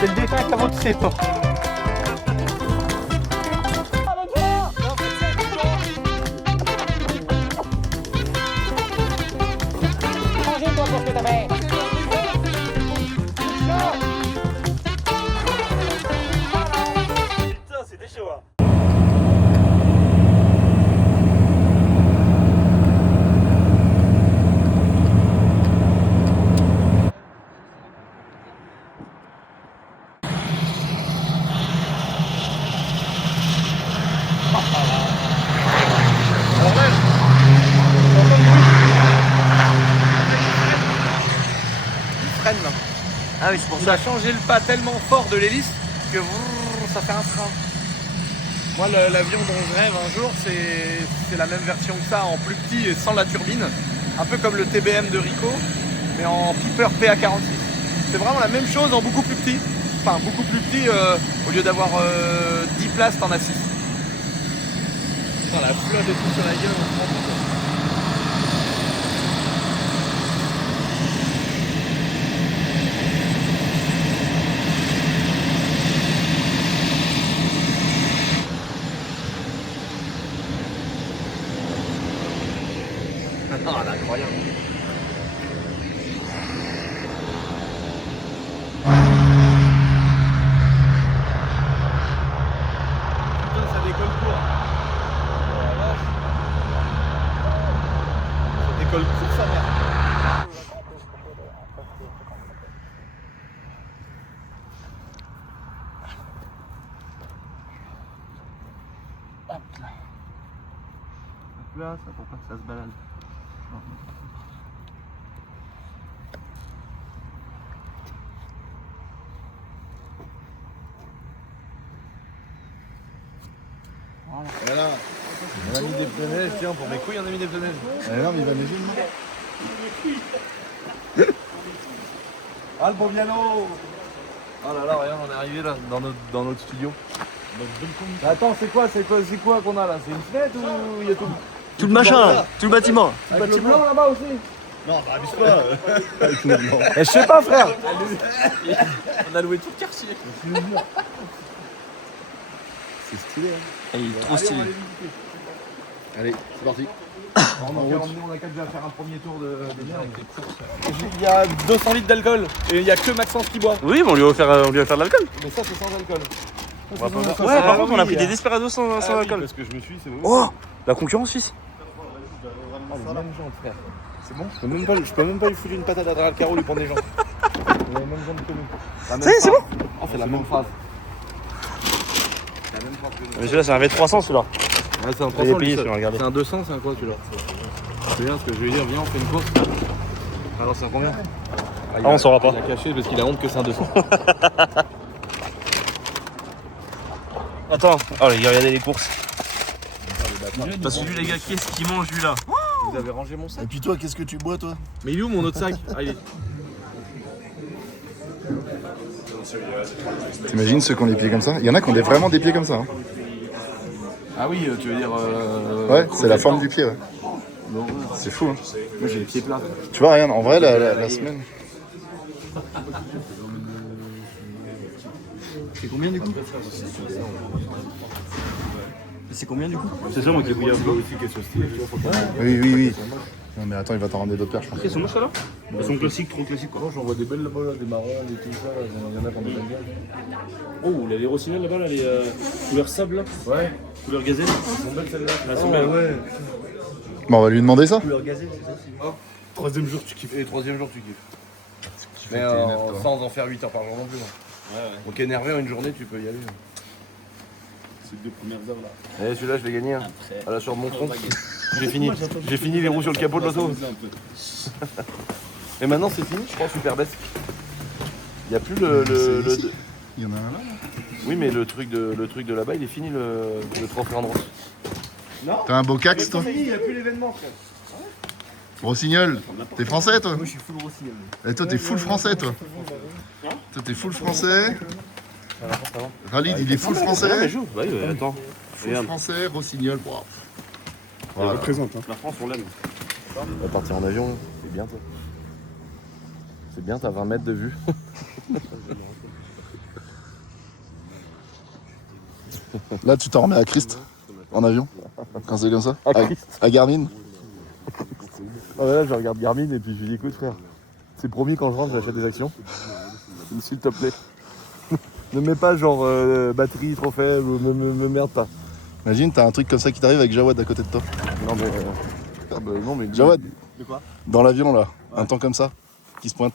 C'est le défunt qui a votre C. Mangez-toi pour que ta mère. Putain, c'était chaud, hein. Freine là. Ah oui, c'est pour On ça. a changé le pas tellement fort de l'hélice que ça fait un frein. Moi, l'avion dont je rêve un jour, c'est la même version que ça, en plus petit et sans la turbine. Un peu comme le TBM de Rico, mais en Piper PA46. C'est vraiment la même chose en beaucoup plus petit. Enfin, beaucoup plus petit, au lieu d'avoir 10 places, t'en as 6. Putain, la flotte et tout sur la gueule, on se rend compte. Ah, là, incroyable. Putain, ça décolle court. Oh la vache. Ça décolle court, sa mère. Hop là. Hop là, ça pour pas que ça se balade. Voilà, on a mis des pneus neige, tiens, pour mes couilles on a mis des pneus neige. Non, mais il va neiger. Ah, le bon piano. Oh là là, regarde, on est arrivé là, dans notre studio. Attends, c'est quoi qu'on a là? C'est une fenêtre ou il y a tout? Tout le machin, là, tout le bâtiment. Avec le blanc là-bas aussi? Non, bah abuse pas. Avec le blanc. Je sais pas, frère. On a loué tout le quartier. C'est stylé, hein. Il est trop stylé. Allez, c'est parti. On a qu'à déjà faire un premier tour de merde avec les courses. Il y a 200 litres d'alcool et il n'y a que Maxence qui boit. Oui, mais on lui a offert de l'alcool. Mais ça, c'est sans alcool. Ouais, par contre, on a pris des Desperados sans alcool. Parce que je me suis dit, c'est bon. Oh, la concurrence suisse. Oh, les mêmes jambes, frère. C'est bon? Je peux même pas lui foutre une patate à travers le carreau, lui prendre des jambes. Il a les mêmes jambes que nous. C'est bon. Oh, c'est la même phrase. La même phrase que nous. Mais celui-là, c'est un V300 celui-là. Ouais, c'est un Il est 300, payé, lui, ça. celui-là, regardez. C'est un 200, c'est un quoi celui-là? C'est bien ce que je vais dire, viens, on fait une course. Alors, c'est un combien? On saura pas. Il a caché parce qu'il a honte que c'est un 200. Attends, oh les gars, regardez les courses. Parce que lui, les gars, qu'est-ce qu'il mange lui là? Vous avez rangé mon sac? Et puis toi, qu'est-ce que tu bois, toi? Mais il est où mon autre sac? Ah, il est... T'imagines ceux qui ont les pieds comme ça? Il y en a qui ont vraiment des pieds comme ça. Hein. Ah oui, tu veux dire... Ouais, c'est la forme du pied. Ouais. C'est fou. Hein. Moi j'ai les pieds plats. Tu vois, regarde, en vrai, la semaine. C'est combien du coup? C'est combien du coup? C'est ça, moi qui ai bouillé un peu. Oui. Non, mais attends, il va t'en ramener d'autres paires, je pense. Ils sont moches là? Ils sont classiques, trop classiques quoi. Non, j'en vois des belles là-bas, là, des marrons, des tout ça. Là. Il y en a qui ont des belles gueules. Oh, les Rossignol là-bas, là, les couleurs sable là. Ouais. Couleur gazelle. Elles sont belles celles-là. Elles sont belles. Ouais. Bon, on va lui demander ça. Couleur gazelle, c'est ça aussi. Oh. Troisième jour, tu kiffes. Et troisième jour, tu kiffes. Mais sans en faire 8 heures par jour non plus. Ouais. Donc énervé en une journée, tu peux y aller. C'est les deux premières heures là. Et celui-là, je vais gagner. Hein. Après. À la sur de mon front. J'ai fini. J'ai fini les roues sur le capot de l'auto. Et maintenant, c'est fini, je crois, super bête. Il n'y a plus Il y en a un là. Oui, mais le truc de là-bas, il est fini, le trophée en Rose. T'as un beau cax, toi? Il n'y a plus l'événement, frère. Rossignol, t'es français, toi? Moi je suis full Rossignol. Et toi, t'es full français, toi? Toi, t'es full français. Khalid, il est full français. joue. Bah oui, attends. Full français, Rossignol. Wow. Voilà. Représente, hein. La France, on l'aime. On va partir en avion, c'est bien, toi. C'est bien, t'as 20 mètres de vue. Là, tu t'en remets à Christ en avion quand c'est comme ça à Garmin. Ah ouais, là, je regarde Garmin et puis je lui dis écoute frère, c'est promis quand je rentre j'achète des actions. S'il te plaît. Ne mets pas genre batterie trop faible, me merde pas. Imagine, t'as un truc comme ça qui t'arrive avec Jawad à côté de toi. Non mais Jawad, de quoi? dans l'avion là, un temps comme ça, qui se pointe.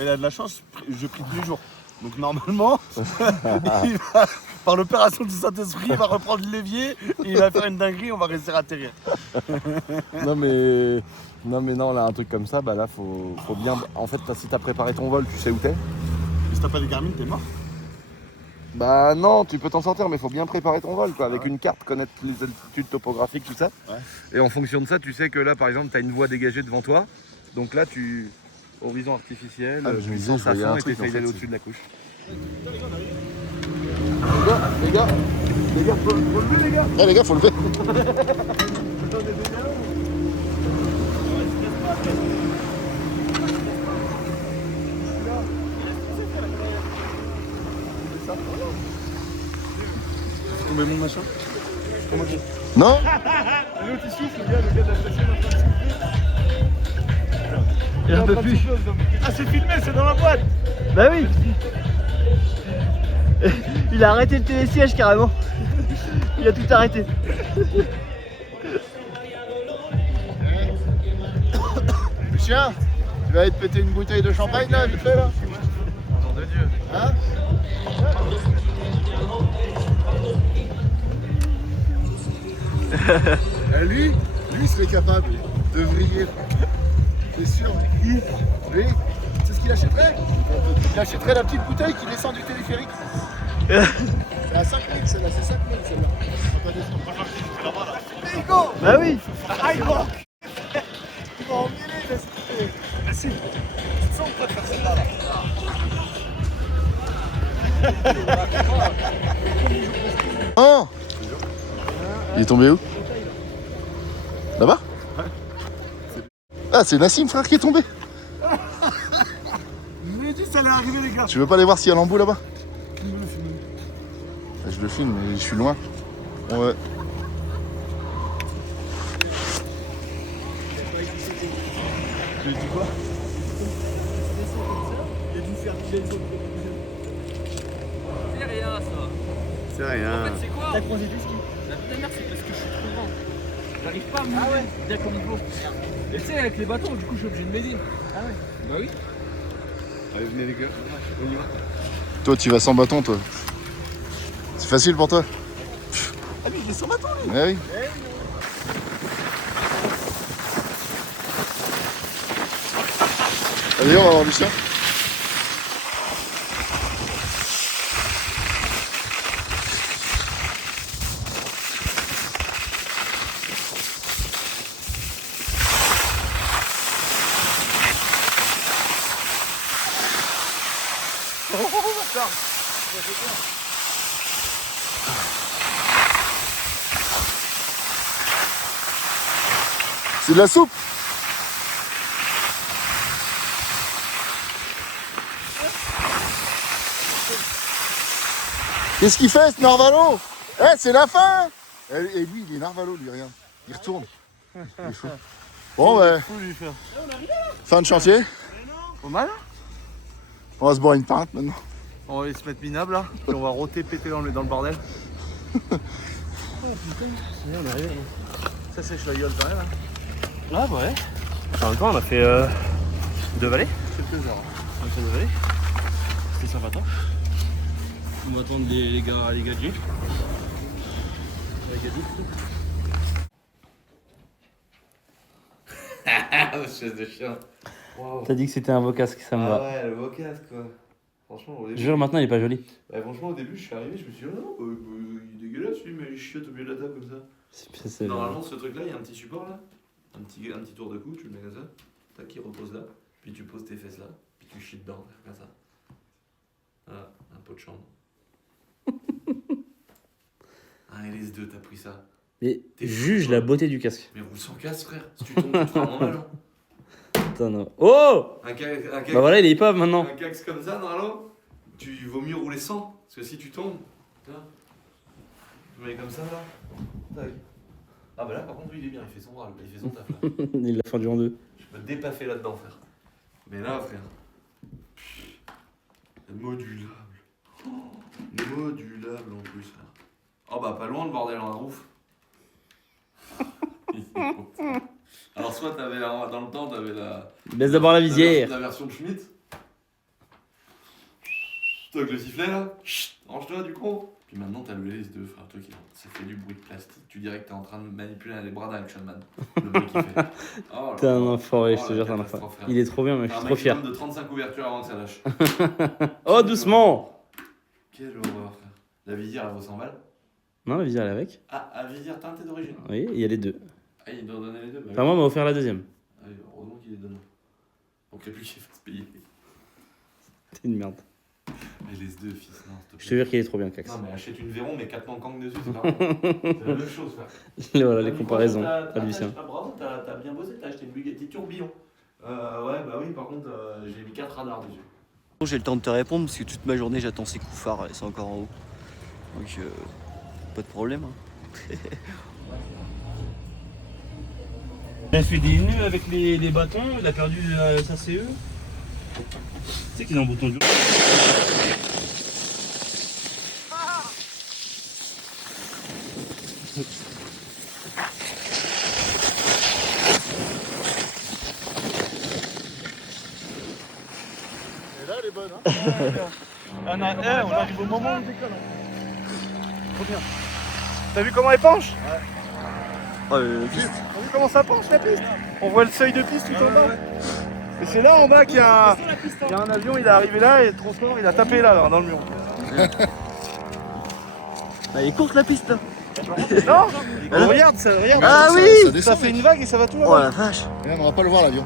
Il a de la chance, je prie tous les jours. Donc normalement, il va, par l'opération du Saint-Esprit, il va reprendre le levier, et il va faire une dinguerie, on va rester atterrir. non, là, un truc comme ça, bah là, faut bien. En fait, si t'as préparé ton vol, tu sais où t'es. Mais si t'as pas de Garmin, t'es mort. Bah non, tu peux t'en sortir, mais faut bien préparer ton vol, quoi. Avec une carte, connaître les altitudes topographiques, tout ça. Ouais. Et en fonction de ça, tu sais que là, par exemple, t'as une voie dégagée devant toi. Donc là, tu. Horizon artificiel, je me disais, puissance à il y a un fond, et truc, t'essayes en fait, d'aller c'est- au-dessus de la couche. Les gars, faut lever, les gars. Eh les gars, faut lever. On met mon machin. Non. L'autre il souffle, le gars de la station est en train de souffler. Il en peut plus. Ah, c'est filmé, c'est dans la boîte. Bah oui. Il a arrêté le télésiège carrément. Il a tout arrêté. Lucien, tu vas aller te péter une bouteille de champagne là, vite fait là. Nom de Dieu. Hein? Lui, il serait capable de vriller. C'est sûr. Lui, c'est ce qu'il achèterait. Il achèterait la petite bouteille qui descend du téléphérique. C'est à 5 000 celle-là, c'est 5 000 celle-là. On va pas descendre. Bah oui. Il va emmener, laisse tomber. Oh! Il est tombé où? Là-bas? Ah, c'est Nassim, frère, qui est tombé. Je lui ai dit ça allait arriver, les gars. Tu veux pas aller voir s'il y a l'embout là-bas? Je le filme, mais je suis loin. Ouais. Tu lui dis quoi? C'est rien. C'est quoi? T'as croisé du ski. La putain merde, c'est parce que je suis trop grand. J'arrive pas à me mouiller bien comme il faut. Et tu sais, avec les bâtons, du coup, je suis obligé de m'aider. Ah ouais? Bah oui. Allez, venez, les gars. On y va. Toi, tu vas sans bâton, toi. C'est facile pour toi? Ah, mais je l'ai sans bâton, lui. Ouais, oui. Allez, on va voir Lucien. C'est de la soupe. Qu'est-ce qu'il fait, ce Narvalo? Eh, c'est la fin. Et lui, il est Narvalo, lui, regarde. Il retourne. Il est fou. Bon, ouais. Fin de chantier. Pas mal. On va se boire une pinte maintenant. On va aller se mettre minable là, puis on va roter péter dans le bordel. Ça sèche la gueule quand même. Hein. Ah bah ouais. Enfin, encore, on a fait 2 vallées. Quelques heures. On a fait 2 vallées. C'était sympathique. On va attendre les gadgets. Les gadgets. Chaise de chien. Wow. T'as dit que c'était un beau casque, ça me va. ouais, le beau casque quoi. Franchement, au début. Jure, maintenant il est pas joli. Ouais, franchement, au début, je suis arrivé, je me suis dit, oh non, il est dégueulasse lui, mais il chiotte au milieu de la table comme ça. Normalement, ce truc là, il y a un petit support là. Un petit tour de cou, tu le mets comme ça. Tac, il repose là. Puis tu poses tes fesses là. Puis tu chies dedans, comme ça. Voilà, un pot de chambre. Un LS2, t'as pris ça. Mais T'es juge fou, la toi. beauté du casque. Mais roule sans casse, frère. Si tu tombes, tu te feras vraiment mal. Hein. Putain, non. Oh! Bah voilà, il est hip-hop maintenant. Un cax comme ça, normalement, il vaut mieux rouler sans. Parce que si tu tombes, Tu vois? Tu mets comme ça là. Tac. Ah bah là par contre lui il est bien, il fait son bras, il fait son taf là. Il l'a fendu en deux. Je peux dépaffer là-dedans frère. Mais là frère. Modulable. Modulable en plus frère. Oh bah pas loin le bordel en rouf. Alors soit t'avais dans le temps t'avais la. Baisse d'abord la visière. La version de Schmitt. Toi avec le sifflet là. Range-toi du con. Puis maintenant t'as le LS2 frère, toi qui ça fait du bruit de plastique. Tu dirais que t'es en train de manipuler les bras d'un action man. Le bruit qu'il fait. Oh, T'es un enfoiré, je te la jure, t'es un catastrophe, enfoiré. frère. Il est trop bien, mais je suis trop fier. De 35 ouvertures avant que ça lâche. Oh, doucement! Quelle horreur frère. La visière elle vaut 100 balles. Non, la visière elle est avec. Ah, à visière teintée d'origine. Oui, il y a les deux. Ah, il doit donner les deux. Bah, Enfin, moi, on m'a offert la deuxième. ah, oui, heureusement qu'il les donne. Donc il n'y a plus qu'il fasse payer. C'est une merde. Mais les deux fils, non, s'il te plaît. Je te jure qu'il est trop bien, Cax. Non, mais achète une Véron, mais 4 manquangs dessus, c'est pas grave. C'est la même chose, frère. Voilà les comparaisons à Lucien. Bravo, t'as bien bossé, t'as acheté une Bugatti Tourbillon. Ouais, bah oui, par contre, j'ai mis 4 radars dessus. J'ai le temps de te répondre parce que toute ma journée j'attends ces coups phares, c'est encore en haut. Donc pas de problème. Hein. Il a fait des nœuds avec les bâtons, il a perdu sa CE. Tu sais qu'il a un bouton dur. Et là, elle est bonne. Hein. On arrive au moment où on décolle. Trop bien. T'as vu comment elle penche? Oh, T'as vu comment ça penche la piste? On voit le seuil de piste tout en bas. Et c'est là en bas qu'il y a un avion, il est arrivé là et trop fort, il a tapé là dans le mur. elle est courte la piste là. Non, regarde, ça, regarde. Ah oui, ça descend, Ça fait une vague et ça va tout oh là-bas. la vache. Et même, on va pas le voir l'avion.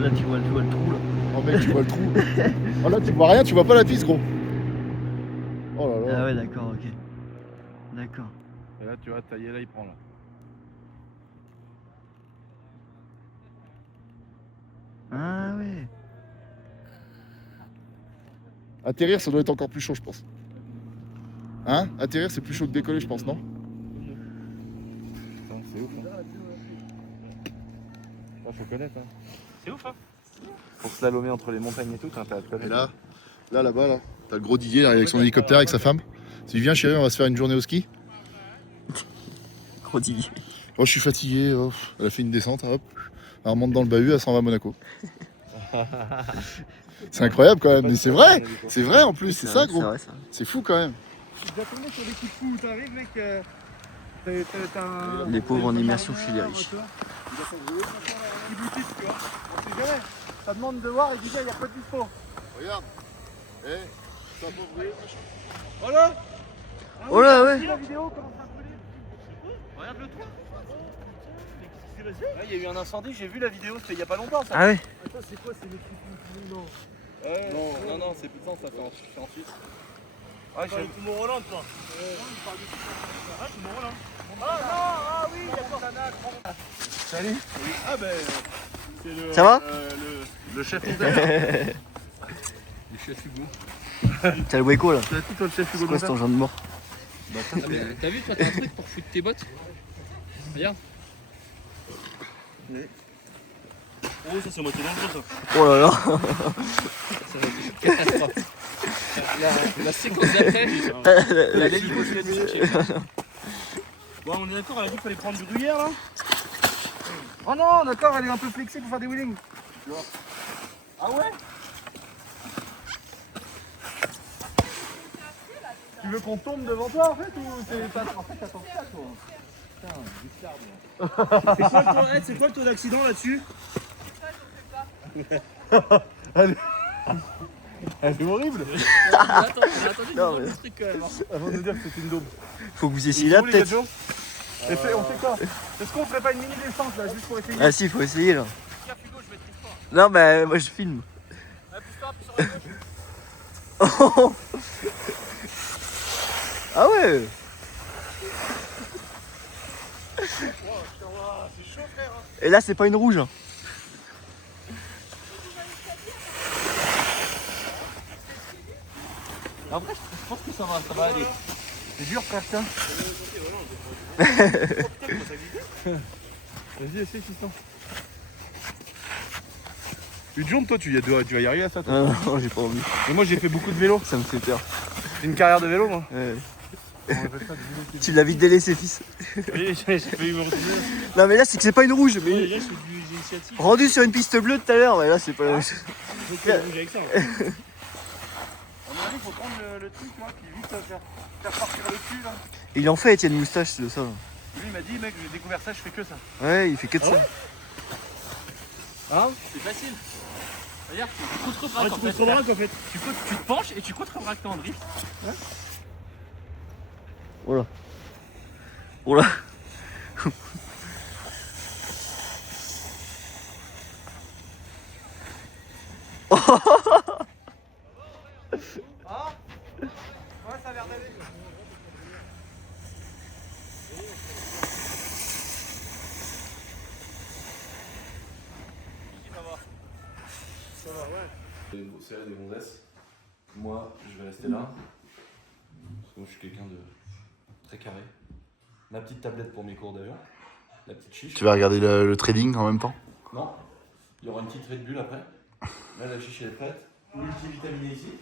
Là tu vois le trou là. Oh mec, tu vois le trou. Oh là, tu vois rien, tu vois pas la piste, gros. Oh là là. Ah ouais d'accord, ok. D'accord. Et là, tu vois, tailler là, il prend là. Ah ouais. Atterrir, ça doit être encore plus chaud, je pense. Hein? Atterrir, c'est plus chaud que décoller, je pense, non? C'est ouf. Hein. Faut connaître. Hein. C'est ouf, hein? Pour slalomer entre les montagnes et tout, t'as à te Et connaître. là-bas, là, t'as le gros Didier là, avec son hélicoptère, avec sa femme. Si tu viens, chérie, on va se faire une journée au ski. Gros Didier. Oh, je suis fatigué. Oh. Elle a fait une descente, hop. Elle remonte dans le bahut, elle s'en va à Monaco. C'est incroyable quand même, mais c'est vrai. C'est vrai en plus, c'est ça, gros. C'est vrai ça. C'est fou quand même. Tu dois tomber sur des coups de fou où t'arrives, mec. T'as un. Les pauvres en immersion chez les riches. Qui boutique, tu vois. On sait jamais. Ça demande de voir et du coup, il y a pas de dispo. Regarde. Eh, ça peut brûler. Voilà. Oh là ouais. La vidéo commence à brûler. Regarde le toit. Il y a eu un incendie, j'ai vu la vidéo, c'était il y a pas longtemps ça. Ah ouais. Attends, c'est quoi? C'est des trucs non. Non, c'est puissant, ça fait en Suisse. Ah, j'ai tout mon Roland, toi. Ah, tout mon Roland. Ah oui, d'accord. Salut. Oui. Ah ben, c'est le. Ça va le chef Montaire. Le chef Hugo. T'as le Weko là. T'as tout toi le chef C'est Hugo quoi cet engin de mort? T'as vu, toi, t'as un truc pour foutre tes bottes? Regarde. Oh, ça c'est moitié dangereux ça. Oh là là. Ça va être une catastrophe. La séquence d'après, la l'hélico, je l'ai mis. Bon, on est d'accord, elle a dit qu'il fallait prendre du gruyère là. Oh non, d'accord, elle est un peu flexée pour faire des wheelings. Ah ouais? Tu veux qu'on tombe devant toi en fait ou c'est pas. En fait, attends ça toi. C'est quoi le taux d'accident là-dessus? Elle est horrible. On a attendu Non, de mais- ce truc quand même. Hein. Avant de nous dire que c'est une daube. Faut que vous essayiez là peut-être. Et on fait quoi? Est-ce qu'on ferait pas une mini descente là juste pour essayer? Ah si, faut essayer là. Tiens, Hugo, je vais être fort. Non bah moi je filme. Appuie-toi, appuie sur la gauche. Ah ouais. Et là c'est pas une rouge. Hein. Après, je pense que ça va aller. C'est dur, frère, ça. Vas-y, essaye, Tristan. Une jambe, toi, tu vas y arriver à ça, toi. Non, j'ai pas envie. Et moi, j'ai fait beaucoup de vélo. Ça me fait peur. J'ai une carrière de vélo, moi. Ouais. Tu l'as vite délaissé, fils. Oui, j'ai failli me retourner. Non, mais là, c'est que c'est pas une rouge. Mais Déjà, c'est du initiative. rendu sur une piste bleue tout à l'heure, mais là, c'est pas la rouge. Faut que rouge avec ça. À mon avis, il faut prendre le truc, là, puis vite faire partir le cul, là. Il en fait, Étienne Moustache, de ça. Lui, il m'a dit, mec, j'ai découvert ça, je fais que ça. Ouais, il fait que de ça. Hein? C'est facile. Regarde, tu contre-braques en fait. Contre-braque en fait. Tu te penches et tu contre-braques en drift. Oh là. Oh là. Ouais, ça a l'air d'aller. Ça va, ouais. Serrer des gonzesses. Moi, je vais rester là. Parce que moi, je suis quelqu'un de très carré. Ma petite tablette pour mes cours d'avion. La petite chiche. Tu vas regarder le trading en même temps? Non. Il y aura une petite Red Bull après. Là, la chiche elle est prête. Multivitaminé ici.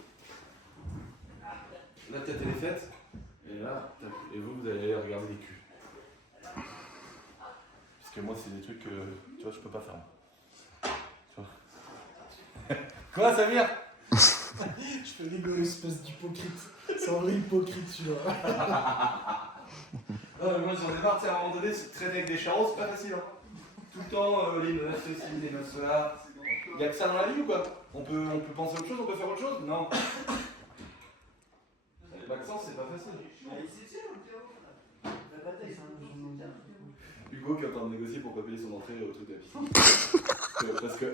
La tête elle est faite. Et là, et vous allez aller regarder les culs. Parce que moi, c'est des trucs que tu vois, je peux pas faire. Tu vois. Quoi, Samir? Je fais rigoler, espèce d'hypocrite. C'est un vrai hypocrite celui-là. Non, mais moi j'en ai marre, tu sais, à un moment donné, se traîner avec des charros, c'est pas facile. Hein. Tout le temps, les meufs ceci, les meufs cela. Y'a que ça dans la vie ou quoi? On peut penser à autre chose, on peut faire autre chose? Non. Les vaccins, c'est pas facile. Hugo qui est en train de négocier pour pas payer son entrée au truc de la piscine.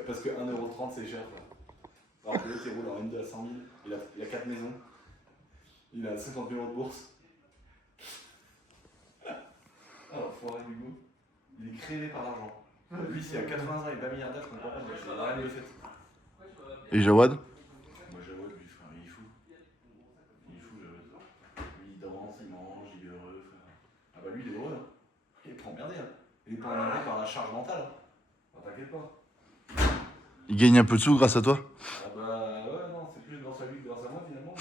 parce que 1,30€ c'est cher. Quoi. Alors que l'autre il roule en M2 à 100 000, il a 4 maisons, il a 50 millions de bourses. Alors, faut arrêter Hugo, il est créé par l'argent. Lui, s'il a 80 ans, il est pas milliardaire, je comprends pas, je n'ai rien de le fait. Et Jawad? Moi, Jawad, lui, frère, il est fou. Il est fou, Jawad. Lui, il danse, il mange, il est heureux, frère. Ah bah lui, il est heureux, hein. Il est pas emmerdé, hein. Il est pas emmerdé par la charge mentale. Hein. T'inquiète pas. Il gagne un peu de sous grâce à toi? Ah bah ouais, non, c'est plus grâce à lui que grâce à moi, finalement.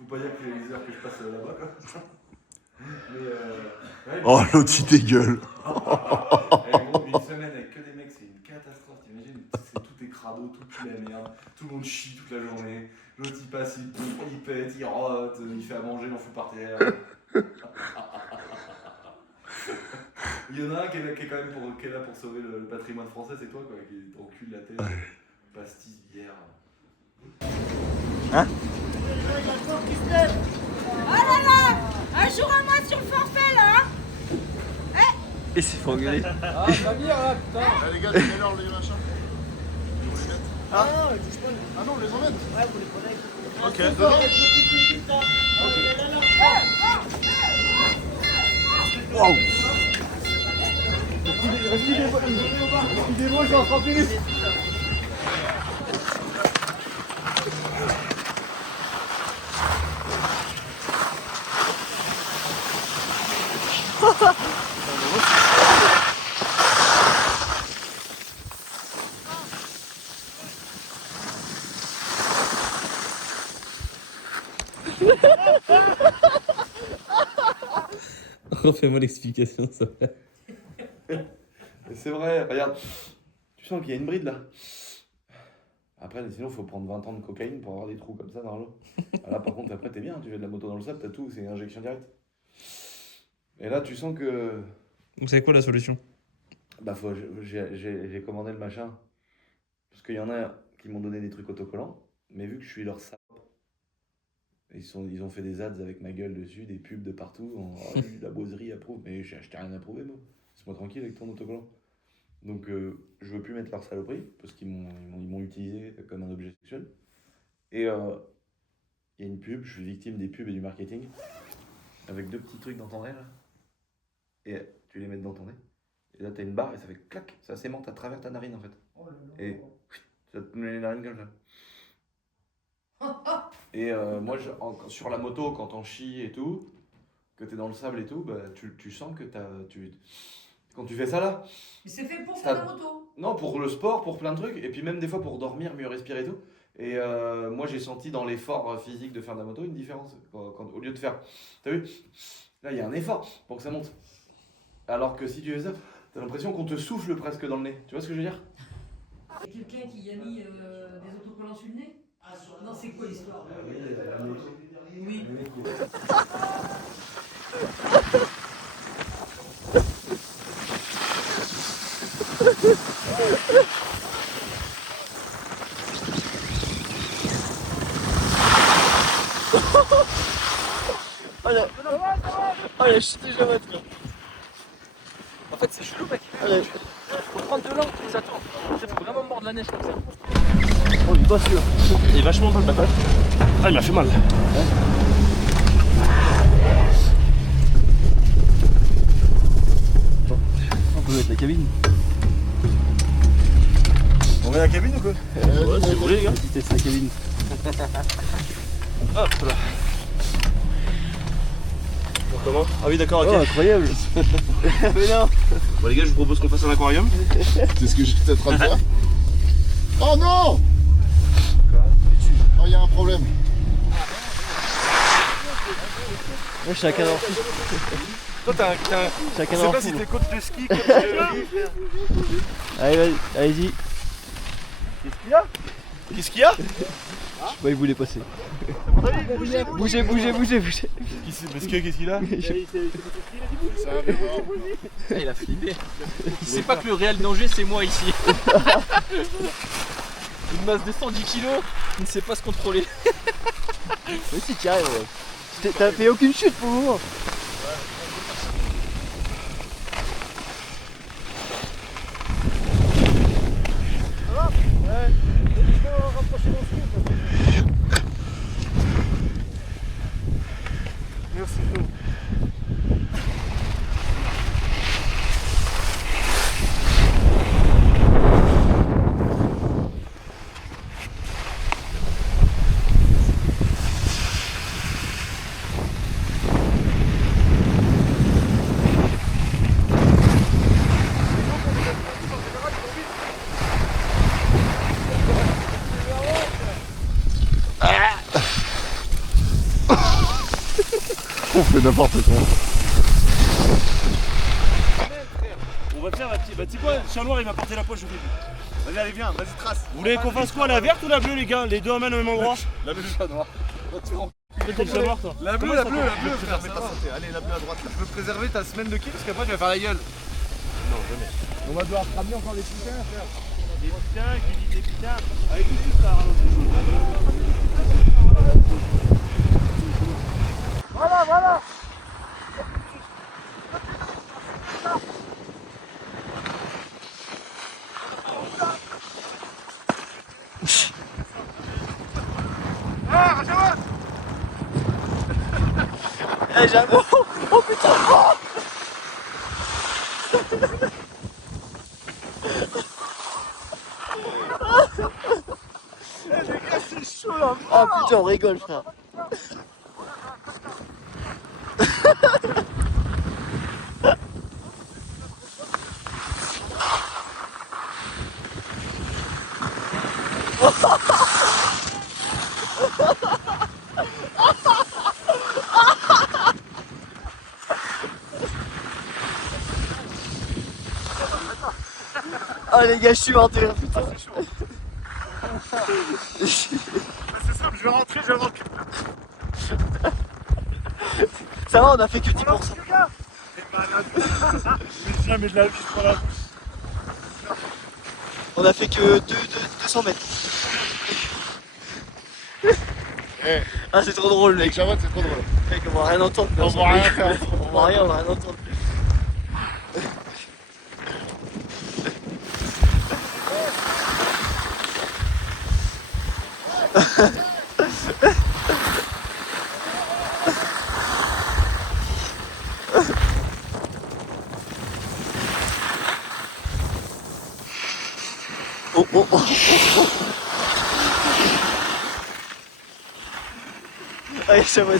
On peut pas dire que les heures que je passe là-bas, quoi. Mais ouais, Oh, l'autre il dégueule. gros, une semaine avec que des mecs, c'est une catastrophe, t'imagines? Tout est crado, tout pue la merde, tout le monde chie toute la journée. L'autre il passe, il pète, il rote, il fait à manger, il en fout par terre. Il y en a un qui est quand même qui est là pour sauver le patrimoine français, c'est toi quoi, qui est au cul de la tête, pastis, bière. Hein? Oh là là! Un jour à moi sur le forfait là! Et c'est fait engueuler. Ah, va venir là, putain! Les gars, c'est l'heure les machins. Ils vont les mettre. Ah non, ils touchent pas. Ah non, on les emmène. Ouais, vous les prenez. Ok, dedans. Waouh! Il débauche en 30 minutes. Refais-moi l'explication, ça va. C'est vrai, regarde. Tu sens qu'il y a une bride là. Après, sinon, il faut prendre 20 ans de cocaïne pour avoir des trous comme ça dans l'eau. Là, par contre, après, t'es bien. Tu fais de la moto dans le sable, t'as tout, c'est injection directe. Et là, tu sens que. Donc, c'est quoi la solution? Bah, j'ai commandé le machin. Parce qu'il y en a qui m'ont donné des trucs autocollants. Mais vu que je suis leur salope, ils ont fait des ads avec ma gueule dessus, des pubs de partout. La boiserie approuve. Mais j'ai acheté rien à prouver, moi. Laisse-moi tranquille avec ton autocollant. Donc, je veux plus mettre leur saloperie. Parce qu'ils m'ont utilisé comme un objet sexuel. Et il y a une pub. Je suis victime des pubs et du marketing. Avec 2 petits trucs dans ton nez, là. Et tu les mets dans ton nez. Et là, t'as une barre et ça fait clac. Ça s'aimante à travers ta narine, en fait. Et ça te met les narines comme ça. Et moi, sur la moto, quand on chie et tout, que t'es dans le sable et tout, bah, tu sens que quand tu fais ça là. Mais c'est fait pour faire la moto. Non, pour le sport, pour plein de trucs, et puis même des fois pour dormir, mieux respirer et tout. Et moi, j'ai senti dans l'effort physique de faire de la moto une différence. Au lieu de faire. T'as vu? Là, il y a un effort pour que ça monte. Alors que si tu fais ça, t'as l'impression qu'on te souffle presque dans le nez. Tu vois ce que je veux dire? Il y a quelqu'un qui a mis des autocollants sur le nez? Non, c'est quoi l'histoire? Oui. Oh la chute déjà va être. En fait, c'est chelou, mec. Faut prendre de l'eau, les attends. Faut vraiment mordre la neige comme ça. On est pas sûr. Il est vachement mal le bâtard. Ah, il m'a fait mal. On peut mettre la cabine. On met la cabine ou quoi? Ouais, si vous voulez, les gars. Vas-y, teste la cabine. Hop là. Comment? Ah oui, d'accord, ok. Oh, incroyable. Mais non. Bon, les gars, je vous propose qu'on fasse un aquarium. C'est ce que j'étais en train de faire. Oh non! Oh, il y a un problème. Ouais, chacun leur fou. Toi, t'as un. Chacun Je sais leur pas fou. si t'es coach de ski comme je. Allez, vas-y, allez-y. Qu'est-ce qu'il y a? Ouais, il voulait passer. Bougez. Qu'est-ce qu'il a? Ah, il a flippé. Il sait pas que le réel danger, c'est moi ici. Une masse de 110 kg, il ne sait pas se contrôler. Mais si, tu arrives. T'as fait aucune chute pour le moment. On fait n'importe quoi. On va faire la petite. Bah, tu sais quoi, le chien noir il m'a porté la poche au début. Vas-y, allez, viens, vas-y, trace. Vous voulez qu'on fasse quoi, la verte ou la bleue, les gars? Les deux amènent au même endroit? La bleue, chat noir. T'es le chien noir, toi? La bleue, frère, frère. mais pas sauter. Allez, la bleue à droite. Là. Je veux préserver ta semaine de kiff parce qu'après tu vas faire la gueule. On va devoir te ramener encore des putains, frère. Des putains, qui disent des putains. Avec tout ça, Eh, jamais. Oh putain. Ah putain, on rigole, frère. Ah les gars, je suis mort de rire, putain. C'est simple, je vais rentrer, je vais avoir Ça va, on a fait que 10%. jamais de la vie, je prends la bouche. On a fait que 200 mètres. Ah, c'est trop drôle, mec. Javad, c'est trop drôle. Mec, on va rien entendre. On va rien faire. On va rien entendre. Oh. Allez, ça va.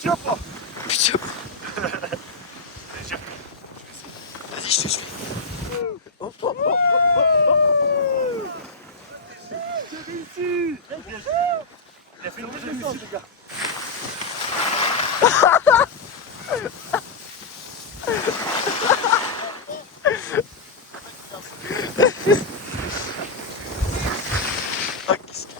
Tiens pas. Putain. Vas-y, je te suis. Il a fait une descente, les gars. Ah, qu'est-ce que...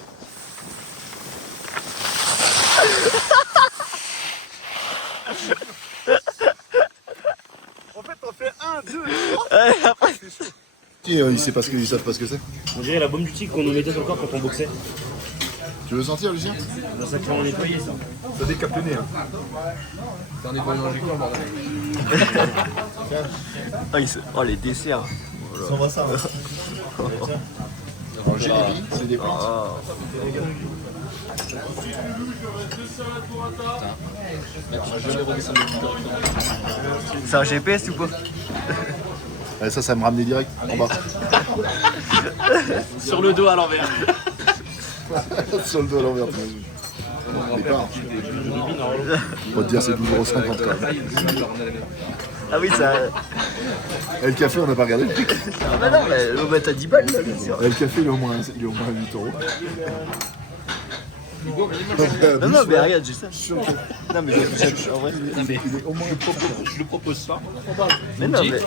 En fait, on fait 1, 2, 3. après... Ils savent pas ce que c'est. On dirait la bombe du tigre qu'on nous mettait sur le corps quand on boxait. Tu veux sentir, Lucien? Dans ça qu'on nettoyait ça. Ça décape le nez. Hein. C'est un nettoyage injecteur, bordel. Oh, les desserts. Ça va ça. Alors, générie, c'est des plantes. Je vais redescendre le putain. C'est un GPS ou quoi? Ouais, ça me ramenait direct en bas. Sur le dos à l'envers. Sur le dos à l'envers, t'imagines. Départ. On va te dire c'est 12,50 €. Ah oui, ça... Et le café, on n'a pas regardé. Ah bah non, mais on va mettre à 10 balles là, bien sûr. Et le café, il est au moins 8 €. Non, non, mais regarde, j'ai ça. Non, mais en vrai, Je le propose ça. mais non, mais...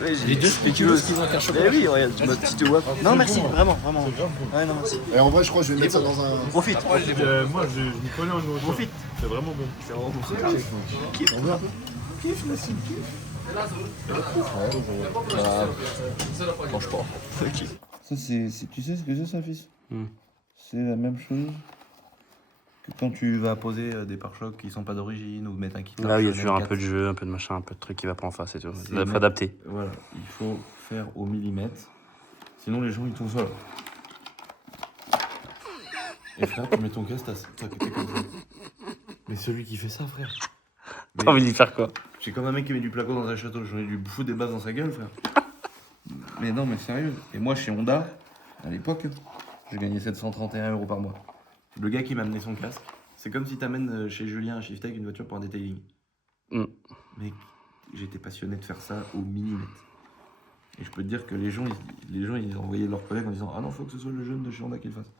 Ouais, Les deux spéculoos qui vont faire chocolat. Mais oui, regarde, tu te vois. Non, merci, vraiment, vraiment. Ouais, non, merci. Et en vrai, je crois que je vais mettre ça dans un. Profite. Moi, je m'y connais en nourriture. Profite. C'est vraiment bon. C'est vraiment bon. On veut un peu. Kiffe, Nassim, kiffe. Mange pas. Ok. Ça, c'est, tu sais ce que c'est, ça, fils? C'est la même chose que quand tu vas poser des pare-chocs qui sont pas d'origine ou mettre un kit. Là, il y a toujours un peu de jeu, un peu de machin, un peu de truc qui va pas en face et tout. Il faut adapter. Voilà, il faut faire au millimètre. Sinon, les gens ils tombent seuls. Et frère, tu mets ton casque, toi qui fais comme ça. Mais celui qui fait ça, frère. T'as envie d'y faire quoi? J'ai comme un mec qui met du placo dans un château, j'en ai dû bouffer des bases dans sa gueule, frère. Mais non, mais sérieux. Et moi, chez Honda, à l'époque, je gagnais 731 € par mois. Le gars qui m'a amené son casque, c'est comme si t'amènes chez Julien à Shiftech une voiture pour un detailing. Mec, j'étais passionné de faire ça au millimètre. Et je peux te dire que les gens ils envoyaient leurs collègues en disant « Ah non, faut que ce soit le jeune de chez Honda qui le fasse. »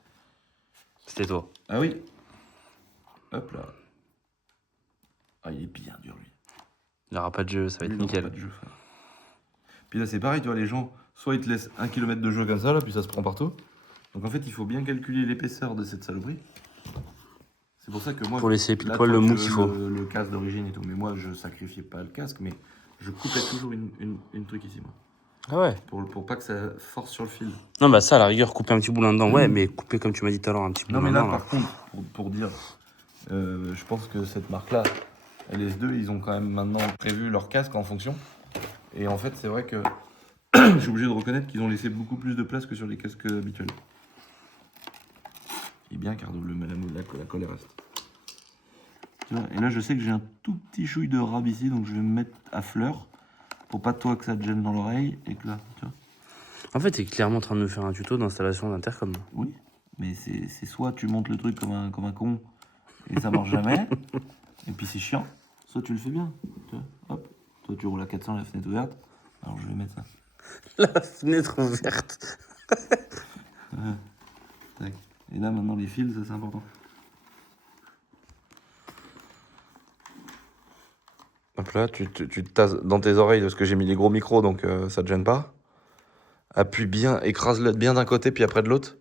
C'était toi. Ah oui. Hop là. Ah, il est bien dur, lui. Il n'y aura pas de jeu, ça va être nickel. Pas de jeu, frère. Puis là, c'est pareil, tu vois, les gens, soit ils te laissent 1 km de jeu comme ça, là, puis ça se prend partout. Donc en fait, il faut bien calculer l'épaisseur de cette saloperie. C'est pour ça que moi... Pour laisser pile là, poil le tant mou que qu'il faut. Le casque d'origine et tout. Mais moi, je sacrifiais pas le casque, mais je coupais toujours une truc ici, moi. Ah ouais? Pour pas que ça force sur le fil. Non, bah ça, à la rigueur, couper un petit boulin dedans, ouais, mais couper, comme tu m'as dit tout à l'heure, un petit boulin Non, mais là, dedans. par contre, pour dire, je pense que cette marque-là, LS2, ils ont quand même maintenant prévu leur casque en fonction. Et en fait, c'est vrai que je suis obligé de reconnaître qu'ils ont laissé beaucoup plus de place que sur les casques habituels. Et bien, car la colle reste. Tu vois, et là, je sais que j'ai un tout petit chouille de rab ici, donc je vais me mettre à fleur pour pas toi que ça te gêne dans l'oreille et que là, tu vois. En fait, t'es clairement en train de me faire un tuto d'installation d'intercom. Oui, mais c'est soit tu montes le truc comme un con et ça marche jamais, et puis c'est chiant, soit tu le fais bien. Tu vois, hop, toi tu roules à 400, la fenêtre ouverte, alors je vais mettre ça. La fenêtre ouverte. Tac. Et là maintenant les fils, ça c'est important. Hop là, tu te tasses dans tes oreilles parce que j'ai mis les gros micros donc ça te gêne pas. Appuie bien, écrase-le bien d'un côté puis après de l'autre.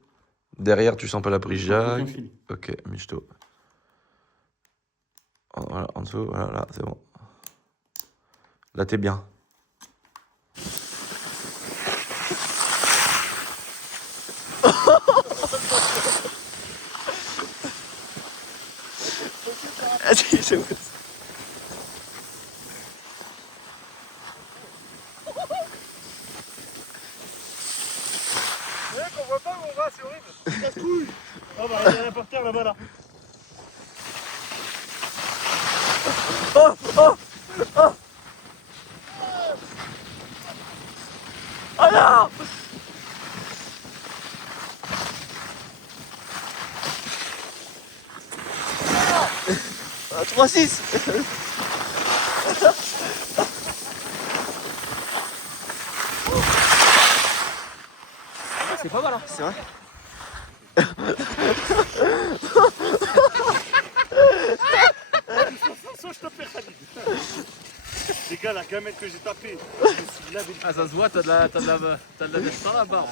Derrière tu sens pas la prise jack. Ok, miche-toi. Voilà, en dessous, voilà, là, c'est bon. Là t'es bien. Mec, on voit pas où on va, c'est horrible. Casse-couille. Oh bah il y a un porteur là-bas là. Oh, oh, oh. Oh non! 3-6. C'est pas mal, hein. C'est vrai. Je te fais Khalid. Les gars, la gamelle que j'ai tapée. Ah, ça se voit, t'as de la tête par là-bas.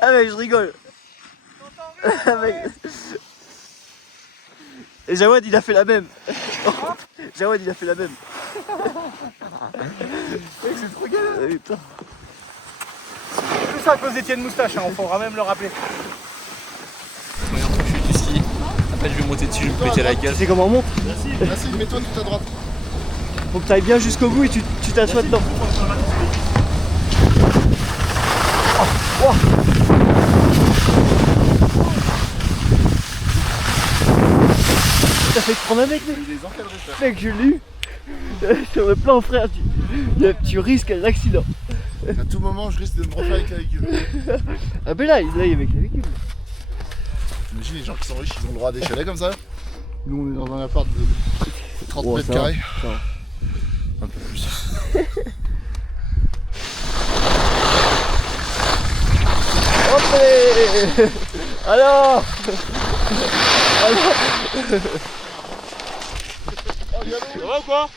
Ah mec, je rigole. Ah, mec. Et Jawad il a fait la même. Jawad il a fait la même. Mec, c'est trop galère. Putain. Tout ça à cause d'Étienne Moustache, hein, on faudra même le rappeler. Regarde, je suis du ski. Après, je vais monter dessus, je vais me péter la gueule. C'est comment on monte? Vas-y, mets-toi tout à droite. Faut que tu ailles bien jusqu'au bout et tu t'assois dedans. Oh. T'as fait prendre un mec, mec. Mec, je l'ai eu. Sur le plan, frère, tu risques un accident. À tout moment, je risque de me refaire avec la véhicule. Ah ben là, il est avec la véhicule. Imagine les gens qui sont riches, ils ont le droit à des chalets comme ça. Nous, on est dans un appart de 30 Oh, mètres ça va, carrés. ça va. Un peu plus. Hop alors. Alors. Ça va ou quoi?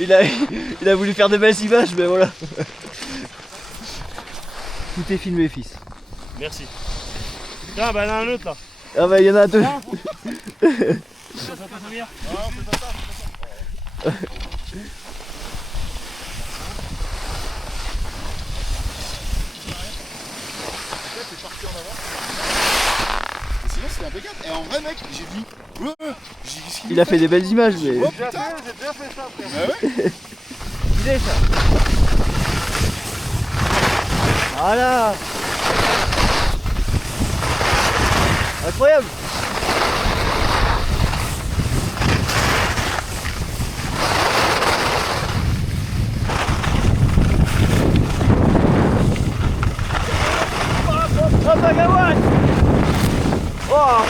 Il a voulu faire de belles images, mais voilà. Tout est filmé, fils. Merci. Tiens, bah il y en a un autre là. Ah bah il y en a deux. Ça va, Samir? C'est parti en avant. Et sinon, c'est impeccable. Et en vrai, mec, j'ai dit. Il a fait des belles images, mais. Oh putain, j'ai bien fait ça, frère. Bah ouais. Il est ça. Voilà. Incroyable. Oh Bagawan. Oh.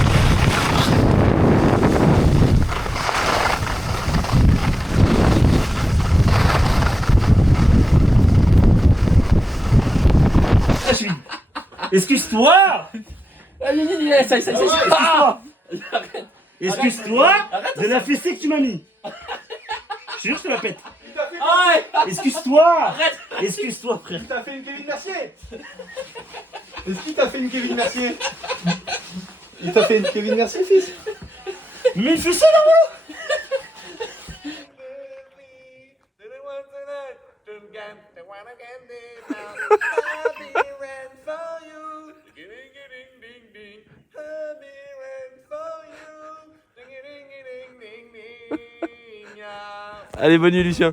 Excuse-toi! Ça. Excuse-toi de la fessée que tu m'as mis. Je te jure, je te la pète. Excuse-toi! Excuse-toi, frère. T'as fait une Kevin Mercier. Est-ce qu'il t'a fait une Kevin Mercier? Il t'a fait une Kevin Mercier, fils? Mais une fessée là-haut! Allez, bonne nuit, Lucien.